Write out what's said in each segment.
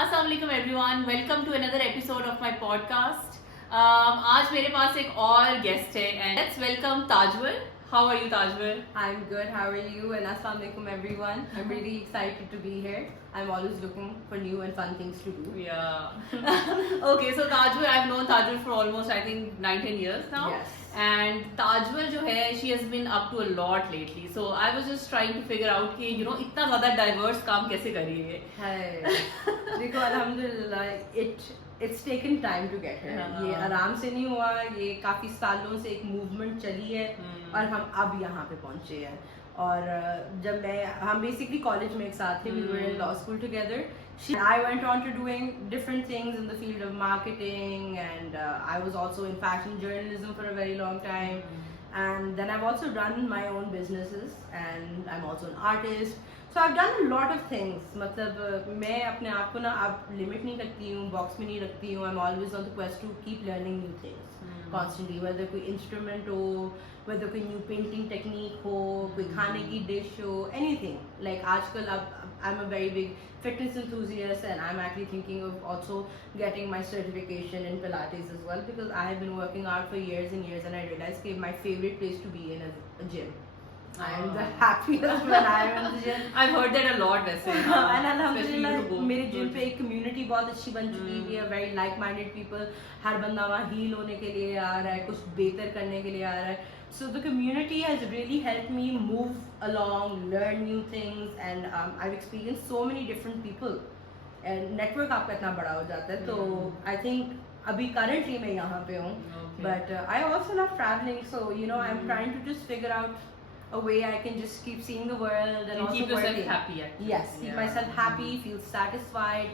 अस्सलाम वालेकुम everyone, welcome to another episode of my podcast. आज मेरे पास एक और गेस्ट है and let's welcome Tajwal. How are you Tajwal? I'm good. How are you? And assalamu alaikum everyone. I'm really excited to be here. I'm always looking for new and fun things to do. Yeah. Okay, so Tajwal, I've known Tajwal for almost I think 9-10 years now. Yes. And Tajwal जो है, she has been up to a lot lately. So I was just trying to figure out कि इतना ज़्यादा diverse काम कैसे कर रही है? Hey. देखो alhamdulillah it's taken time to get here. ये आराम से नहीं हुआ. ये काफी सालों से एक movement चली है और हम अब यहाँ पे पहुँचे हैं. और जब हम basically college में एक साथ थे, we were in law school together. I went on to doing different things in the field of marketing, and I was also in fashion journalism for a very long time. And then I've also run my own businesses, and I'm also an artist. So I've done a lot of things. मतलब मैं अपने आप को ना अब limit नहीं करती हूँ, बॉक्स में नहीं रखती हूँ. I'm always on the quest to keep learning new things constantly. Whether कोई instrument हो, whether कोई new painting technique हो, कोई खाने की dish हो, anything. Like आजकल अब I'm a very big fitness enthusiast, and I'm actually thinking of also getting my certification in Pilates as well, because I have been working out for years and years, and I realized that my favorite place to be in is a gym. I am the happiest when I am in the gym. I've heard that a lot वैसे. And alhamdulillah मेरे gym पे एक community बहुत अच्छी बन चुकी है. We are very like-minded people. हर बंदा वहाँ heal होने के लिए आ रहा है, कुछ बेहतर करने के लिए आ रहा है. So the community has really helped me move along, learn new things, and I've experienced so many different people. And network आपका इतना बड़ा हो जाता है, तो I think अभी currently मैं यहाँ पे हूँ. But I also love traveling, so I'm trying to just figure out a way I can just keep seeing the world and also keep yourself working. happy actually. Yes, keep myself happy, feel satisfied.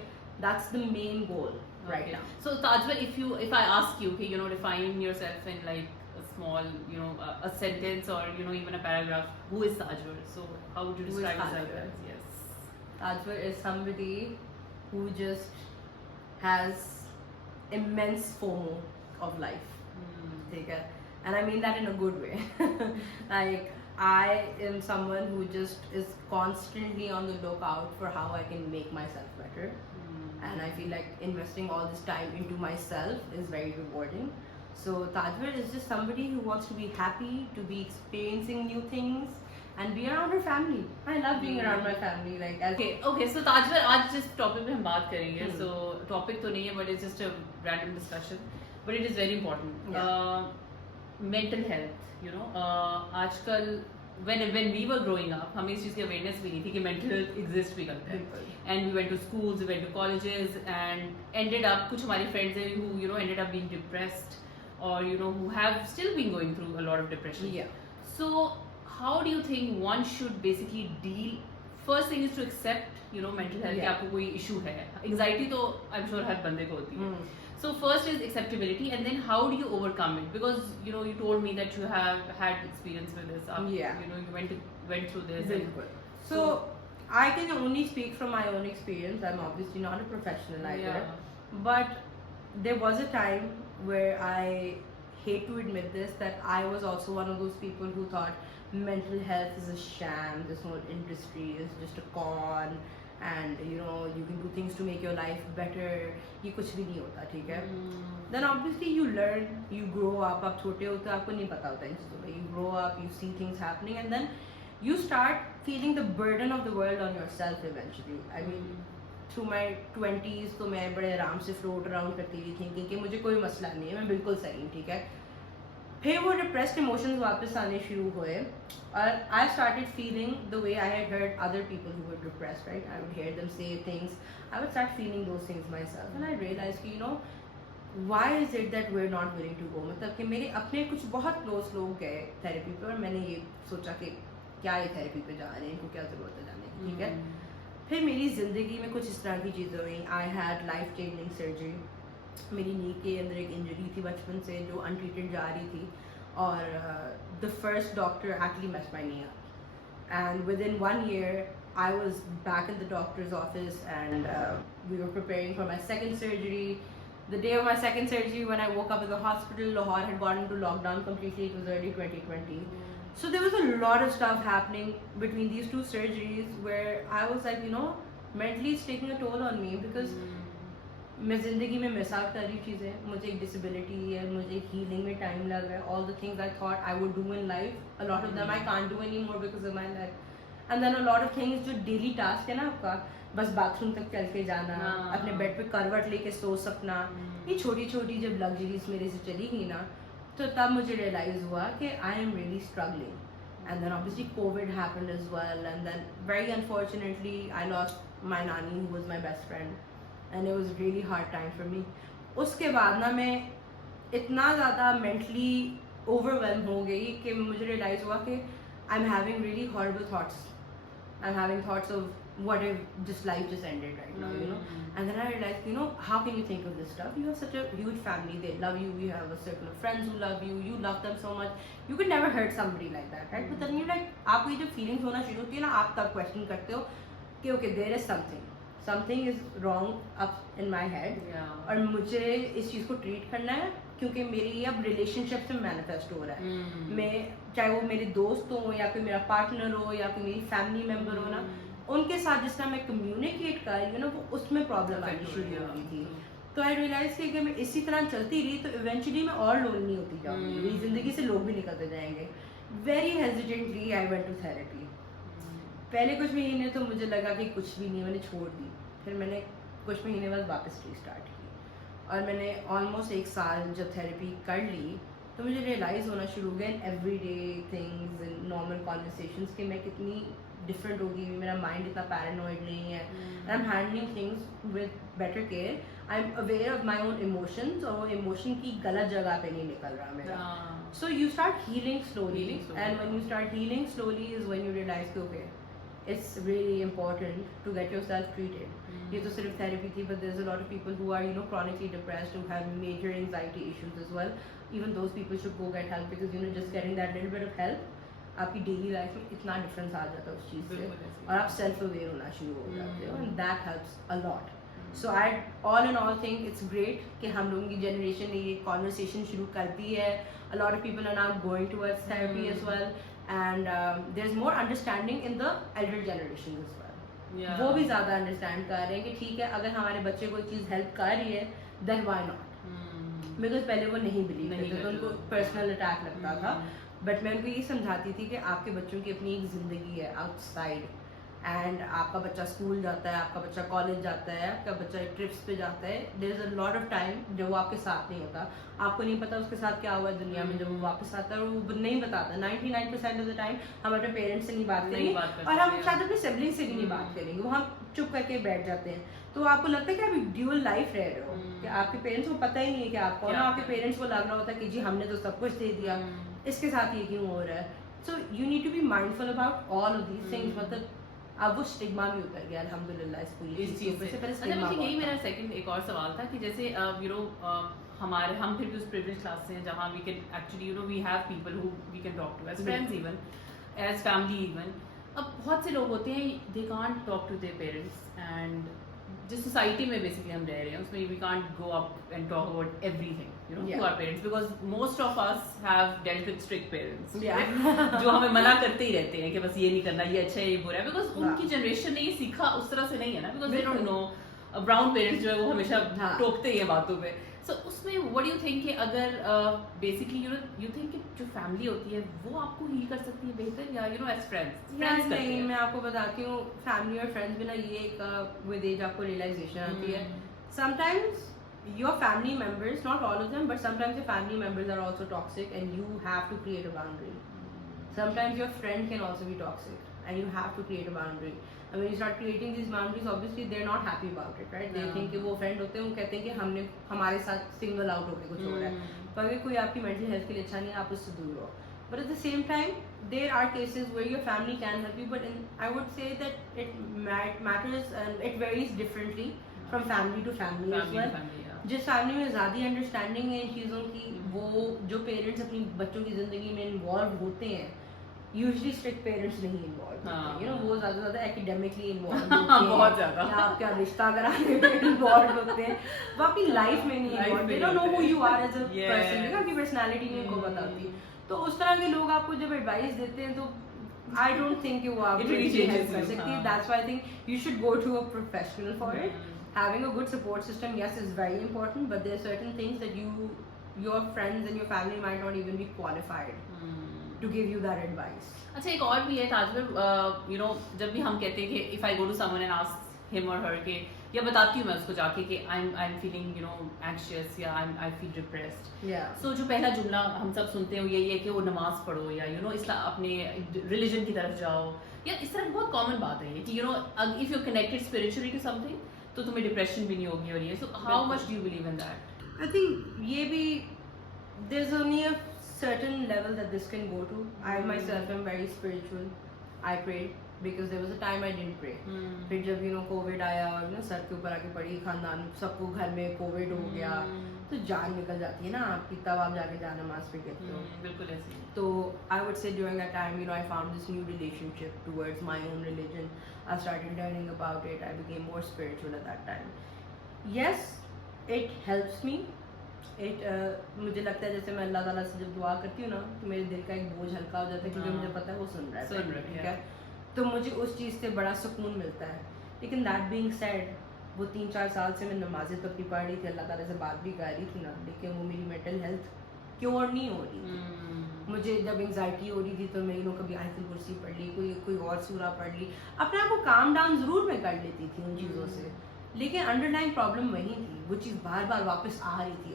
That's the main goal right now. So Tajwal, if I ask you, okay, define yourself in like a small, a sentence or even a paragraph, who is Tajwal? So how would you Who is describe yourself Tajwal? as? Yes. Tajwal is somebody who just has immense FOMO of life. ठीक है? And I mean that in a good way. Like I am someone who just is constantly on the lookout for how I can make myself better. And I feel like investing all this time into myself is very rewarding. So Tajwal is just somebody who wants to be happy, to be experiencing new things, and be around her family. I love being around my family. Like Okay. So Tajwal, आज जिस topic पे हम बात करेंगे, so topic तो नहीं है, but it's just a random discussion, but it is very important. Yeah. Mental health, आजकल when we were growing up, हमें इस चीज़ की awareness भी नहीं थी कि mental health exist भी करता है. And we went to schools, we went to colleges, and ended up कुछ हमारे friends हैं who ended up being depressed, or who have still been going through a lot of depression. Yeah. So how do you think one should basically deal? First thing is to accept mental health कि आपको कोई issue है. Anxiety तो I'm sure हर बंदे को होती है. So first is acceptability, and then how do you overcome it? Because you told me that you have had experience with this. Yeah. You went through this. So I can only speak from my own experience. I'm obviously not a professional either. Yeah. But there was a time where I hate to admit this, that I was also one of those people who thought mental health is a sham. This whole industry is just a con. And you can do things to make your life better. ये कुछ भी नहीं होता, ठीक है? Then obviously you learn, you grow up. आप छोटे होते आपको नहीं पता होता इन चीज़ों का. You grow up, you see things happening, and then you start feeling the burden of the world on yourself eventually. I mean, through my 20s तो मैं बड़े आराम से float around करती थी, thinking कि मुझे कोई मसला नहीं है, मैं बिल्कुल सही हूँ, ठीक है? फिर वो डिप्रेस्ड इमोशंस वापस आने शुरू हुए, और I started feeling the way I had heard other people who were depressed, right? I would hear them say things, I would start feeling those things myself, and I realise कि why is it that we are not willing to go. मतलब कि मेरे अपने कुछ बहुत close लोग गए therapy पे, और मैंने ये सोचा कि क्या ये थेरेपी पे जा रहे हैं, इनको क्या ज़रूरत है जाने की, ठीक है? फिर मेरी ज़िंदगी में कुछ इस तरह की चीज़ें हुई. I had life changing surgery. मेरी नी के अंदर एक इंजरी थी बचपन से जो अनट्रीटेड जा रही थी, और the first doctor actually messed my knee up, and with in 1 year I was back in the doctor's office, and we were preparing for my second surgery. The day of my second surgery, when I woke up in the hospital, Lahore had gone into lockdown completely. It was early 2020. So there was a lot of stuff happening between these two surgeries where I was like, mentally it's taking a toll on me because मैं ज़िंदगी में miss out कर रही हूँ चीज़ें, मुझे एक disability है, मुझे हीलिंग में टाइम लग रहा है, all the things I thought I would do in life, a lot of them I can't do anymore because of my life. And then a lot of things जो daily task है ना आपका, बस bathroom तक चल के जाना, अपने बेड पे करवट लेके सो सकना, ये छोटी छोटी जब लग्जरीज मेरे से चली गई ना, तो तब मुझे रियलाइज हुआ कि I am really struggling. And then obviously COVID happened as well, and then very unfortunately I lost my nanny who was my best friend, and it was a really hard time for me. उसके बाद ना मैं इतना ज़्यादा mentally overwhelmed हो गई कि मुझे रियलाइज हुआ कि I'm having really horrible thoughts. I'm having thoughts of what if this life just ended right now, you know. And then I realized, you know, how can you think of this stuff? You have such a huge family, they love you, you have a circle of friends who love you, you love them so much, you could never hurt somebody like that, right? But then you're like, आपको ये जो feelings होना शुरू होती है ना, आप तब question करते हो कि okay, there is something is wrong up in my head, और मुझे इस चीज़ को treat करना है क्योंकि मेरी अब रिलेशनशिप से मैनिफेस्ट हो रहा है. मैं चाहे वो मेरे दोस्त हो या कोई मेरा पार्टनर हो या कोई मेरी फैमिली मेम्बर हो ना, उनके साथ जिस तरह मैं कम्युनिकेट कर रही हूँ ना, वो उसमें प्रॉब्लम आनी शुरू हो गई थी. तो आई रियलाइज कि अगर मैं इसी तरह चलती रही तो इवेंचुअली मैं और लोनली होती जाऊंगी, मेरी जिंदगी से लोग भी निकलते जाएंगे. Very hesitantly I went to therapy. पहले कुछ महीने तो मुझे लगा कि कुछ भी नहीं, मैंने छोड़ दी. फिर मैंने कुछ महीने बाद वापस रीस्टार्ट की और मैंने ऑलमोस्ट 1 साल जब थेरेपी कर ली तो मुझे रियलाइज़ होना शुरू हो गया in everyday things in normal conversations कि मैं कितनी डिफरेंट होगी, मेरा माइंड इतना पैरानॉइड नहीं है. I am handling things with better care. I am aware of my own emotions और वो इमोशन की गलत जगह पे नहीं निकल रहा मेरा. So you start healing slowly, and when you start healing slowly is when you realize कि okay it's really important to get yourself treated. ये तो सिर्फ therapy थी, but there's a lot of people who are, you know, chronically depressed, who have major anxiety issues as well. Even those people should go get help because, you know, just getting that little bit of help आपकी daily life में इतना difference आ जाता है उस चीज़ से, और आप self aware होना शुरू हो जाते हो, and that helps a lot. So I all in all think it's great कि हम लोगों की generation ने ये conversation शुरू कर दी है. A lot of people are now going towards therapy as well. And there's more understanding in the elder generation as well. वो भी ज़्यादा understand कर रहे हैं कि ठीक है, अगर हमारे बच्चे को चीज़ help कर रही है then why not? Because पहले वो नहीं believe करते थे, उनको personal attack लगता था. But मैं उनको ये समझाती थी कि आपके बच्चों की अपनी एक ज़िंदगी है outside, एंड आपका बच्चा स्कूल जाता है, आपका बच्चा कॉलेज जाता है, आपका बच्चा ट्रिप्स पे जाता है. There is a lot of time जब वो आपके साथ नहीं होता, आपको नहीं पता उसके साथ क्या हुआ है दुनिया में. जब वो वापस आता है और वो नहीं बताता, 99% ऑफ द टाइम हम अपने पेरेंट्स से नहीं बात करेंगे और हम शायद अपने सिबलिंग से भी नहीं बात करेंगे, वो हम चुप करके बैठ जाते हैं. तो आपको लगता है कि आप ड्यूअल लाइफ रह रहे हो, कि आपके पेरेंट्स को पता ही नहीं है कि आप कौन हो. आपके पेरेंट्स को लग रहा होता है कि जी हमने तो सब कुछ दे दिया, इसके साथ ये क्यों हो रहा है. So you need to be mindful about all of these things. मतलब अब वो स्टिग्मा भी उतर गया अल्हम्दुलिल्लाह इस पूरी चीज़ से. पहले अच्छा, यही मेरा सेकंड एक और सवाल था कि जैसे यू नो हम फिर भी उस प्रिविलेज क्लास से हैं जहाँ we can actually, you know, we have people who we can talk to as friends, even as family even. अब बहुत से लोग होते हैं they can't talk to their parents, and जिस सोसाइटी में बेसिकली हम रह रहे हैं उसमें we can't go up and talk about everything, you know, to our parents, because most of us have dealt with strict parents, जो हमें मना करते ही रहते हैं कि बस ये नहीं करना, ये अच्छा है, ये बुरा है, because उनकी जनरेशन ने ये सीखा उस तरह से नहीं है ना, because they don't know. Brown parents जो है वो हमेशा टोकते ही हैं बातों पे. सो उसमें व्हाट डू यू थिंक कि अगर बेसिकली यू थिंक कि जो फैमिली होती है वो आपको हील कर सकती है बेहतर, या यू नो एज फ्रेंड्स? नहीं, मैं आपको बताती हूँ, फैमिली और फ्रेंड्स में ना ये एक विद एज आपको रियलाइजेशन आती है. Sometimes your family members, not all of them, but sometimes your family members are also toxic and you have to create a boundary. Sometimes your friend can also be toxic and you have to create a boundary. And when you start creating these boundaries, obviously they're not happy about it, right? They think कि वो friend होते हैं, वो कहते हैं कि हमने हमारे साथ single out होके कुछ हो रहा है. पर अगर कोई आपकी mental health के लिए अच्छा नहीं है, आप उससे दूर हो. But at the same time, there are cases where your family can help you, but I would say that it matters and it varies differently from family to family as well. जिस family में ज़्यादा understanding है इन चीज़ों की, वो जो parents अपनी बच्चों की ज़िंदगी में इन्वॉल्व होते हैं, यूजुअली स्ट्रिक्ट पेरेंट्स नहीं इन्वॉल्व होते हैं, यू नो, वो ज़्यादा एकेडमिकली इन्वॉल्व होते हैं, बहुत ज़्यादा, या आपका रिश्ता कराने में इन्वॉल्व होते हैं, वो अपनी लाइफ में नहीं involve. They don't know who you are as a person, आपकी पर्सनैलिटी नहीं उनको बताती. तो उस तरह के लोग आपको जब एडवाइस देते हैं तो I don't think you are It really help changes कर you, सकती. हाँ. That's why I think you should go to a professional for it. Having a good support system, yes, is very important, but there are certain things that your friends and your family might not even be qualified to give you that advice. अच्छा एक और भी है ताजमल, you know जब भी हम कहते हैं कि if I go to someone and ask him और हर के, या बताती हूँ मैं उसको जाके कि I am feeling you know anxious या आई फील डिप्रेस्ड, Yeah. सो जो पहला जुमला हम सब सुनते हैं वो यही है कि वो नमाज पढ़ो या यू नो इस्लाम अपने रिलीजन की तरफ जाओ, या इस तरह बहुत कॉमन बात है ये कि you know if you connected spiritually to something तो तुम्हें डिप्रेशन भी नहीं होगी और ये, so how much do you believe in that? I think ये भी there's only a certain level that this can go to. I myself am very spiritual. I prayed because there was a time I didn't pray. फिर जब you know COVID आया और ना sir के ऊपर आके पड़ी, खानदान सबको घर में COVID हो गया, तो जान निकल जाती है ना आपकी, तब आप जाके जान नमाज पे कहते हो. बिल्कुल ऐसे ही. So I would say during that time, you know, I found this new relationship towards my own religion. I started learning about it. I became more spiritual at that time. Yes, it helps me. मुझे लगता है जैसे मैं अल्लाह ताला से जब दुआ करती हूँ ना तो मेरे दिल का एक बोझ हल्का हो जाता है क्योंकि मुझे पता है वो सुन रहा है, ठीक है, तो मुझे उस चीज़ से बड़ा सुकून मिलता है. लेकिन दैट बीइंग सेड, वो 3-4 साल से मैं नमाजें तो अपनी पढ़ रही थी, अल्लाह ताला से बात भी कर रही थी ना, लेकिन वो मेरी मेंटल हेल्थ क्योर नहीं हो रही थी. मुझे जब एंग्जाइटी हो रही थी तो मैं कभी आयतुल कुर्सी पढ़ ली, कोई और सूरा पढ़ ली, अपने आप को काम डाउन ज़रूर मैं कर लेती थी उन चीज़ों से, लेकिन अंडरलाइन प्रॉब्लम वही थी, वो चीज़ बार बार वापस आ रही थी.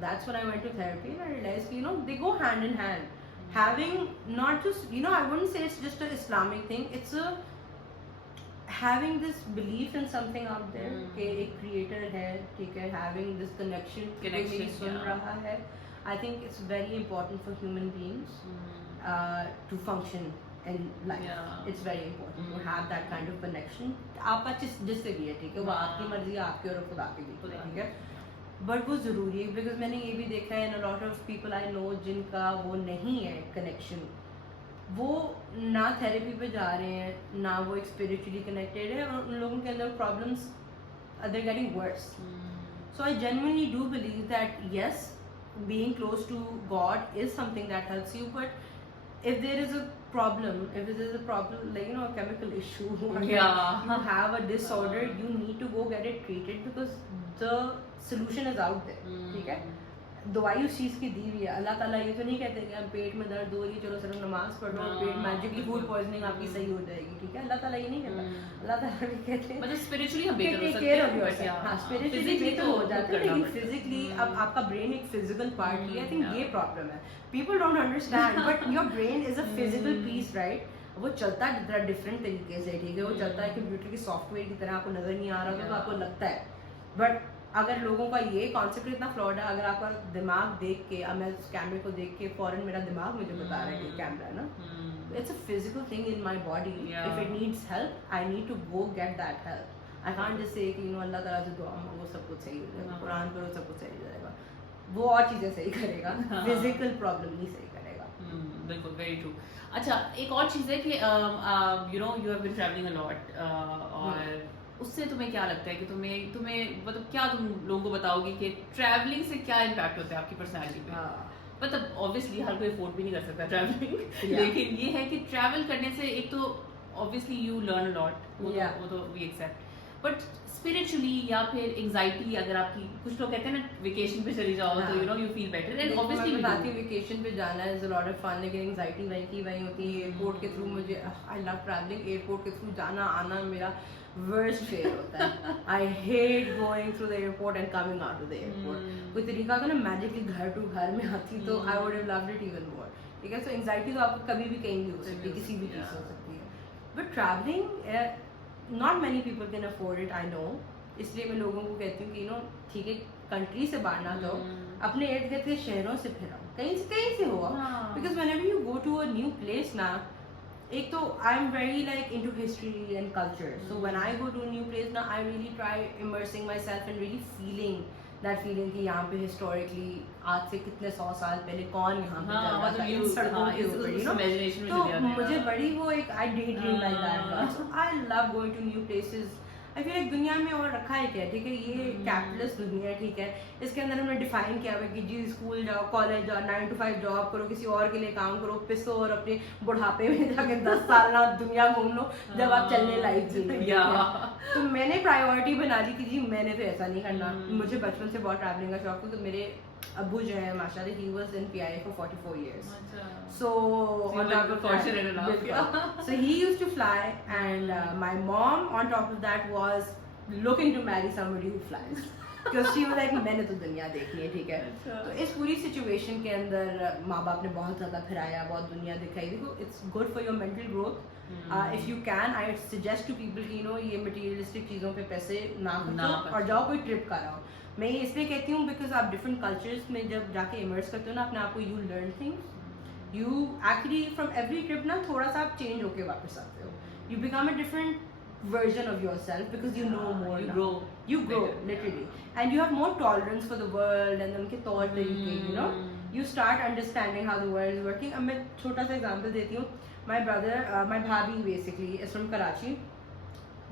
That's when I went to therapy and I realized you know they go hand in hand. Having not just I wouldn't say it's just an Islamic thing, it's a having this belief in something out there कि एक creator है, ठीक है, having this connection मेरी सुन रहा है. I think it's very important for human beings to function in life. It's very important to have that kind of connection. आपका जिससे भी है, ठीक है, वो आपकी मर्जी है, आपके और खुदा की भी, ठीक है, बट वो ज़रूरी है. बिकॉज मैंने ये भी देखा है in a lot of people I know जिनका वो नहीं है कनेक्शन, वो ना थेरेपी पे जा रहे हैं ना वो एक स्पिरिचुअली कनेक्टेड है, और उन लोगों के अंदर problems are getting worse. So I genuinely do believe that yes, being close to God is something that helps you, but if there is a problem, like a chemical issue, or you have a disorder, you need to go get it treated because the solution is out there. ठीक है, दवाई उस चीज़ की दी हुई है. अल्लाह ताला ये तो नहीं कहते कि अब पेट में दर्द हो रही है चलो सिर्फ नमाज पढ़ो, पेट मैजिकली फूड पॉइजनिंग आपकी सही हो जाएगी, ठीक है, अल्लाह ताला ये नहीं कहता. अल्लाह ताला भी कहते हैं मतलब स्पिरिचुअली हम बेहतर हो सकते केयर हैं, ऑफ but योरसेल्फ. हाँ, yeah, स्पिरिचुअली physically बेहतर तो हो जाते हैं, करना लेकिन पड़ेगा. फिजिकली अब आपका ब्रेन एक फिजिकल पार्ट है. आई थिंक ये प्रॉब्लम है, people don't understand, but your brain is a physical piece, right. वो चलता है डिफरेंट तरीके से, ठीक है, वो चलता है कंप्यूटर की सॉफ्टवेयर की तरह, आपको नजर नहीं आ रहा तो आपको लगता है. बट अगर लोगों का ये कॉन्सेप्ट इतना फ्लॉड है, अगर आपका दिमाग देख के, अब मैं उस कैमरे को देख के फौरन मेरा दिमाग मुझे बता रहा है कि कैमरा है ना, it's a physical thing in my body. If it needs help I need to go get that help. I can't just say कि अल्लाह ताला से दुआ मांगो सब कुछ सही हो जाएगा, कुरान पढ़ो सब कुछ सही हो जाएगा. वो और चीज़ें सही करेगा, फिजिकल प्रॉब्लम नहीं सही करेगा. बिल्कुल, वेरी ट्रू. अच्छा, एक और चीज़ है कि you have been travelling a lot, और उससे तुम्हें क्या लगता है कि तुम्हें मतलब क्या तुम लोगों को बताओगी कि ट्रैवलिंग से क्या इम्पैक्ट होता है आपकी पर्सनैलिटी पे? मतलब ऑब्वियसली हर कोई अफोर्ड भी नहीं कर सकता ट्रैवलिंग, लेकिन ये है कि ट्रैवल करने से एक तो obviously you learn a lot, वो तो वी एक्सेप्ट, बट स्पिरिचुअली या फिर एंजाइटी, अगर आपकी, कुछ लोग कहते हैं ना वेकेशन पे चली जाओ तो you feel better, and obviously बताती हूँ वेकेशन पे जाना is a lot of fun, लेकिन एंजाइटी वही होती है. एयरपोर्ट के थ्रू मुझे, आई लव ट्रैवलिंग, एयरपोर्ट के थ्रू जाना आना मेरा वर्स्ट फेयर होता है. I hate going through the airport and coming out of the airport. कोई तरीका होता ना मैजिकली घर टू घर में आती तो I would have loved it even more, ठीक है. सो एंजाइटी तो आपको कभी भी कहीं भी हो सकती है, किसी भी चीज़ से हो सकती है, but travelling not many people can afford it, I know. इसलिए मैं लोगों को कहती हूँ कि ठीक है, कंट्री से बाहर ना जाओ, अपने इर्द गिर्द के शहरों से फिर आओ, कहीं से हो. Because whenever you go to a new place ना, एक तो I am very like into history and culture, so when I go to new place ना, I really try immersing myself and really feeling that feeling कि यहाँ पे historically आज से कितने 100 साल पहले कौन यहाँ पे चल रहा था इन सड़कों के ऊपर, तो मुझे बड़ी वो एक I day dream like that. So I love going to new places. I feel like दुनिया में और रखा है क्या, ठीक है, ये कैपिटलिस्ट दुनिया है, ठीक है, इसके अंदर हमने डिफाइन किया हुआ कि जी स्कूल जाओ, कॉलेज जाओ, 9 to 5 जॉब करो, किसी और के लिए काम करो, पिसो और अपने बुढ़ापे में जाके 10 साल ना दुनिया घूम लो जब आप चलने लायक जी। तो मैंने प्रायोरिटी बना ली कि जी मैंने तो ऐसा नहीं करना। मुझे बचपन से बहुत ट्रैवलिंग का शौक था, तो मेरे अब्बू जो है माशाल्लाह, he was in PIA for 44 years. So on top of that, so he used to fly, and my mom on top of that was looking to marry somebody who flies. Because she was like मैंने तो दुनिया देखी है, ठीक है। तो इस पूरी सिचुएशन के अंदर माँ बाप ने बहुत ज़्यादा फिराया, बहुत दुनिया दिखाई। देखो it's good for your mental growth. If you can, I suggest to people कि ये मटेरियलिस्टिक चीज़ों पे पैसे ना खर्चो और जाओ कोई ट्रिप कराओ। मैं ये इसलिए कहती हूँ बिकॉज आप डिफरेंट कल्चर्स में जब जाके इमर्स करते हो ना अपने आप को, you learn things, you actually from every trip ना थोड़ा सा आप चेंज होके वापस आते हो, you become a different version of yourself because you know more, you grow literally, and you have more tolerance for the world and उनके तौर तरीके, you know, you start understanding how the world is working। अब मैं छोटा सा example देती हूँ। my brother, my भाभी basically is from कराची।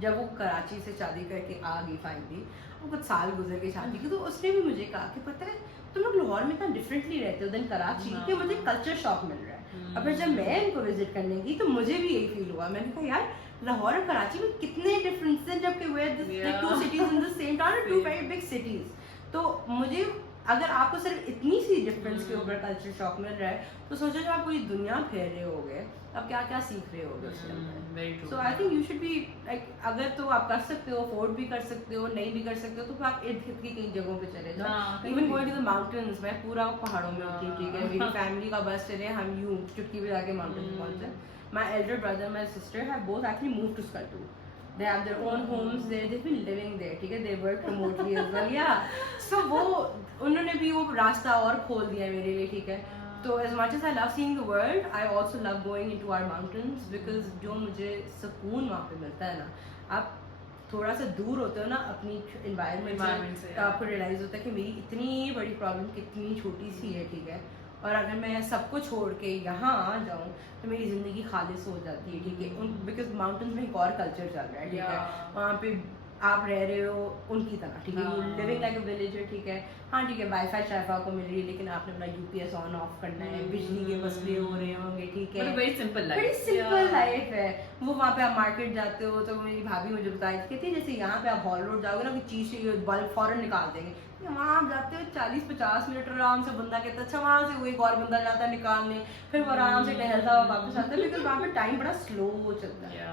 जब वो कराची से शादी करके आ गई फाइनली, वो कुछ साल गुजर गए शादी की, तो उसने भी मुझे कहा कि पता है तुम लोग लाहौर में इतना डिफरेंटली रहते हो देन कराची कि मुझे कल्चर शॉक मिल रहा है। और फिर जब मैं इनको विजिट करने गई तो मुझे भी यही फील हुआ। मैंने कहा यार लाहौर और कराची में कितने डिफरेंस हैं, जबकि they are two cities in the same town, two very big cities. तो मुझे अगर आपको सिर्फ इतनी सी डिफरेंस के ऊपर कल्चर शॉक मिल रहा है, तो सोचो जब आप पूरी दुनिया फेर रहे होगे अब क्या क्या सीख रहे होगे उसके अंदर। So I think you should be like, अगर तो आप कर सकते हो, अफोर्ड भी कर सकते हो, नहीं भी कर सकते हो, तो फिर आप इर्द गिर्द की कई जगहों पे चले जाओ। Even going to the mountains, मैं पूरा पहाड़ों में होती हूँ, ठीक है, मेरी फैमिली का बस चले, हम यूं चुटकी बजा के माउंटेन पहुंचे। My elder brother, my sister have both actually move to स्कल्टू। They have their own homes there. They've been living there, ठीक है, they work remotely as well, yeah. So वो उन्होंने भी वो रास्ता और खोल दिया मेरे लिए, ठीक है। तो as much as I love seeing the world, I also love going into our mountains because जो मुझे सुकून वहाँ पे मिलता है ना, आप थोड़ा सा दूर होते हो ना अपनी environment से, तो आपको realize होता है कि मेरी इतनी बड़ी problem कितनी छोटी सी है, ठीक है, और अगर मैं सबको छोड़ के यहाँ आ जाऊँ तो मेरी ज़िंदगी खालिस हो जाती है, ठीक है। बिकॉज माउंटेन्स में एक और कल्चर चल रहा है, ठीक है, वहाँ पे आप रह रहे हो उनकी तरह, ठीक है, लिविंग लाइक अ विलेजर, ठीक है। हाँ ठीक है, वाईफाई शाइफा को मिल रही है, लेकिन आपने अपना यूपीएस ऑन ऑफ करना है, बिजली के मसले हो रहे होंगे, ठीक है, बड़ी सिंपल लाइफ है वो। वहाँ पे आप मार्केट जाते हो तो मेरी भाभी मुझे बताई कहती है जैसे यहाँ पे आप हॉल रोड जाओगे ना, कोई चीज़ चाहिए बल्ब फौरन निकाल देंगे। वहाँ आप जाते हो 40-50 मिनट आराम से, बंदा कहता है अच्छा, वहाँ से वो एक और बंदा जाता है निकालने, फिर वो आराम से टहलता हुआ वापस आता है, बिकॉज वहाँ पे टाइम बड़ा स्लो चलता है।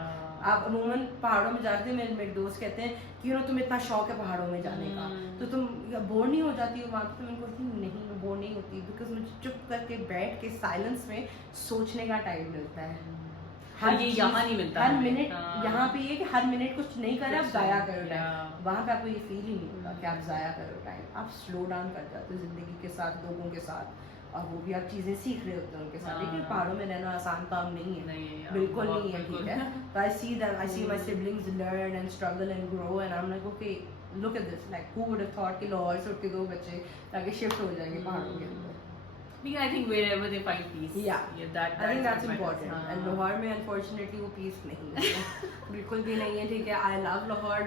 आप अमूमन पहाड़ों में जाते हैं, मेरे दोस्त कहते हैं कि तुम्हें इतना शौक है पहाड़ों में जाने का, तो तुम बोर नहीं हो जाती हो वहाँ पे? तो मैं कहती हूँ नहीं, मैं बोर नहीं होती, बिकॉज मुझे चुप करके बैठ के साइलेंस में सोचने का टाइम मिलता है। हर ये यहाँ नहीं मिलता, हर मिनट यहाँ पे ये कि हर मिनट कुछ नहीं करे आप जाया करो टाइम। वहाँ पे आपको ये फील ही नहीं होता कि आप जाया करो टाइम, आप स्लो डाउन कर जाते हो जिंदगी के साथ, लोगों के साथ, और वो भी आप चीज़ें सीख रहे होते हैं उनके साथ। लेकिन पहाड़ों में रहना आसान काम नहीं है, बिल्कुल नहीं है, ठीक है। तो I see my siblings learn and struggle and grow, and I am like okay look at this, like who would have thought कि लाहौर से उठ के 2 बच्चे ताकि शिफ्ट हो जाएंगे पहाड़ों के अंदर। I think wherever they find peace. Yeah, I think that's important. And Lahore में unfortunately वो peace नहीं है, बिल्कुल भी नहीं है, ठीक है। I love लाहौर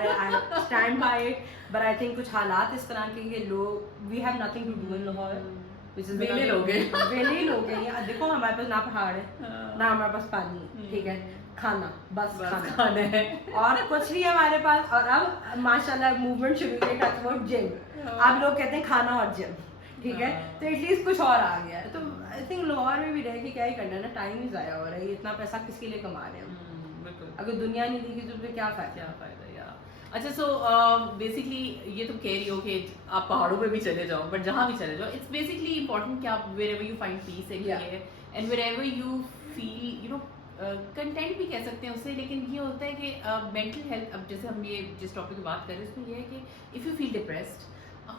है, I stand by it, but I think कुछ हालात इस तरह के कि लोग we have nothing to do in Lahore, वेले लोग हैं। देखो हमारे पास ना पहाड़ है ना हमारे पास पानी, ठीक है, खाना बस खाना है और कुछ नहीं है हमारे पास। और अब माशाल्लाह मूवमेंट शुरू हुई टच वर्ड जिम, अब लोग कहते हैं खाना और जिम, ठीक है, तो एटलीस्ट कुछ और आ गया है। तो आई थिंक लाहौर में भी रह के क्या ही करना है ना, टाइम ही ज़ाया हो रहा है, इतना पैसा किसके लिए कमा रहे हैं? अगर दुनिया नहीं दिखी तो फिर क्या फायदा यार। अच्छा, सो बेसिकली ये तुम कह रही हो कि आप पहाड़ों पे भी चले जाओ, बट जहाँ भी चले जाओ इट्स बेसिकली इम्पोर्टेंट कि आप wherever you find peace and wherever you feel you know content भी कह सकते हैं उससे। लेकिन ये होता है कि मेंटल हेल्थ, अब जैसे हम ये जिस टॉपिक की बात कर रहे हैं उसमें ये है कि इफ़ यू फील डिप्रेस्ड,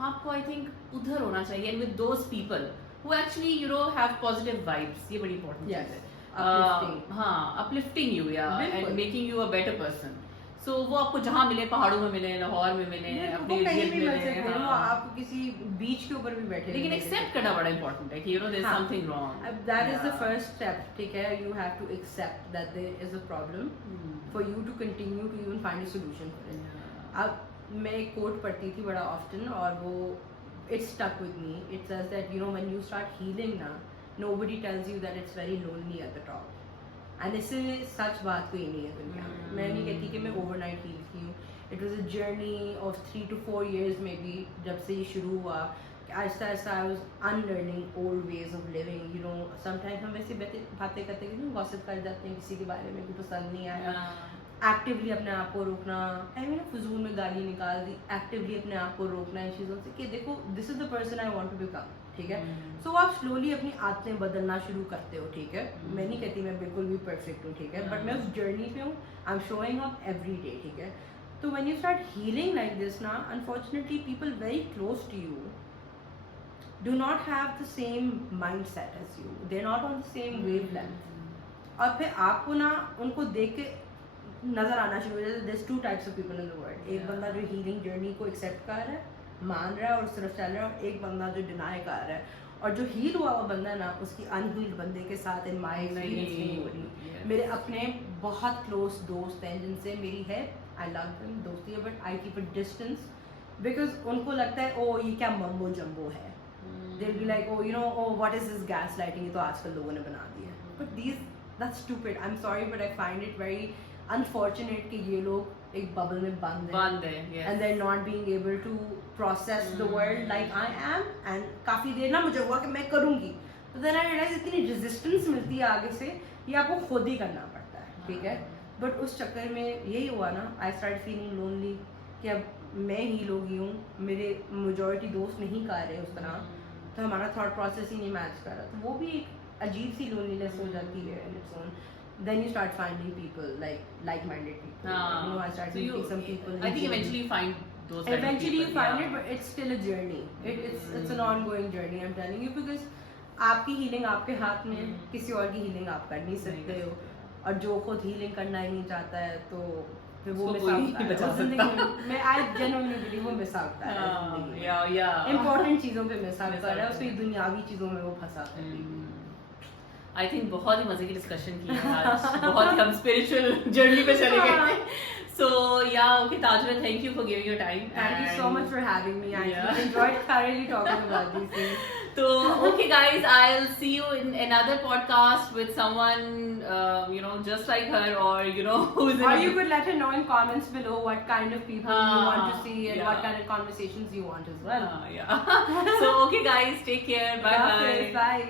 आपको आई थिंक उधर होना चाहिए and with those people who actually you no have positive vibes. ये बड़ी इंपॉर्टेंट चीज़ है। हाँ, अपलिफ्टिंग यू, या and making you a better person. So वो आपको जहाँ मिले, पहाड़ों में मिले, लाहौर में मिले, अपने वो कहीं इर्द भी गिर्द मिल सकते मिले, हैं, वो हाँ। आप किसी बीच के ऊपर भी बैठे लेकिन मिल एक्सेप्ट सकते करना बड़ा इंपॉर्टेंट है कि यू नो देयर इज हाँ। Something wrong. That is the first step, ठीक है, you have to accept that there is a problem for you to continue to even find a solution for it. अब मैं एक coat पढ़ती थी बड़ा often, और वो it stuck with me, it says that you know when you start healing ना, nobody tells you that it's very lonely at the top. And इससे सच बात कोई नहीं है दुनिया में। मैं नहीं कहती कि मैं ओवरनाइट हील की हूँ, it was a journey of 3 to 4 years may be, जब से ये शुरू हुआ। Aahista Aahista I was unlearning old ways of living, you know. Sometimes हम ऐसी बातें करते हैं, गॉसिप कर जाते हैं किसी के बारे में, कुछ पसंद नहीं आया, एक्टिवली अपने आप को रोकना, आई मीन फजूल में गाली निकाल दी, एक्टिवली अपने आप को रोकना इन चीज़ों से कि देखो this is the person I want to become, ठीक है। सो आप स्लोली अपनी आदतें बदलना शुरू करते हो, ठीक है। मैं नहीं कहती मैं बिल्कुल भी परफेक्ट हूँ, ठीक है, बट मैं उस जर्नी पे हूँ, I am showing up every day, ठीक है। तो when you start healing like this ना, unfortunately people very close to you do not have the same mindset as you, they're not on the same wavelength, और फिर आपको ना उनको देख के नजर आना शुरू हो जाता है। there's 2 types of people in the world, एक बंदा जो हीलिंग जर्नी को एक्सेप्ट कर रहा है, मान रहा है और सिर्फ चल रहा है, और एक बंदा जो डिनाई कर रहा है, और जो हील हुआ हुआ बंदा ना, उसकी अनहील्ड बंदे के साथ इन माय एक्सपीरियंस नहीं हो रही। मेरे अपने बहुत क्लोज दोस्त हैं जिनसे मेरी है, आई लव देम, दोस्ती है, but I keep a distance because उनको लगता है ओ ये क्या मम्बो जम्बो है। They'll be like, oh, you know, oh, what is this gaslighting? ये तो आजकल लोगों ने बना दिया है। But that's stupid. I'm sorry, but I find it very unfortunate कि ये लोग एक bubble में बंद हैं, yes. and they're not being able to process the world like I am. And काफी देर ना मुझे हुआ कि मैं करूँगी, तो then I realize इतनी resistance मिलती है आगे से, ये आपको खुद ही करना पड़ता है, ठीक है। But उस चक्कर में यही हुआ ना, I started feeling lonely कि अब मैं ही लोग हूँ, मेरे majority दोस्त नहीं कर रहे उस तरह, तो हमारा थॉट प्रोसेस ही नहीं मैच कर रहा, तो वो भी एक अजीब सी लोनलीनेस हो जाती है in its own. Then you start finding people like minded people, you know, I start meeting some people, I think eventually you find those kind of eventually you people, find yeah. it, but it's still a journey, it's an ongoing journey, I'm telling you, because आपकी healing आपके हाथ में, किसी और की healing आप कर नहीं सकते हो, और जो खुद हीलिंग करना ही नहीं चाहता है तो फिर वो मिस आउट है जिंदगी में। मैं आई जेन्युइनली बिलीव वो मिस आउट है जिंदगी में, इंपॉर्टेंट चीजों पे मिस आउट कर रहा है, उसकी दुनियावी चीजों में वो फंसा है। आई थिंक बहुत ही मजे की डिस्कशन की है आज, बहुत ही हम स्पिरिचुअल जर्नी पे चले गए। So yeah, okay, Tajwin, thank you for giving your time. Thank you so much for having me. I enjoyed thoroughly talking about these things. So okay, guys, I'll see you in another podcast with someone, you know, just like her, or you know, who's. Or you could let her know in comments below what kind of people you want to see and yeah. what kind of conversations you want as well. Yeah. So okay, guys, take care. Bye bye. Bye.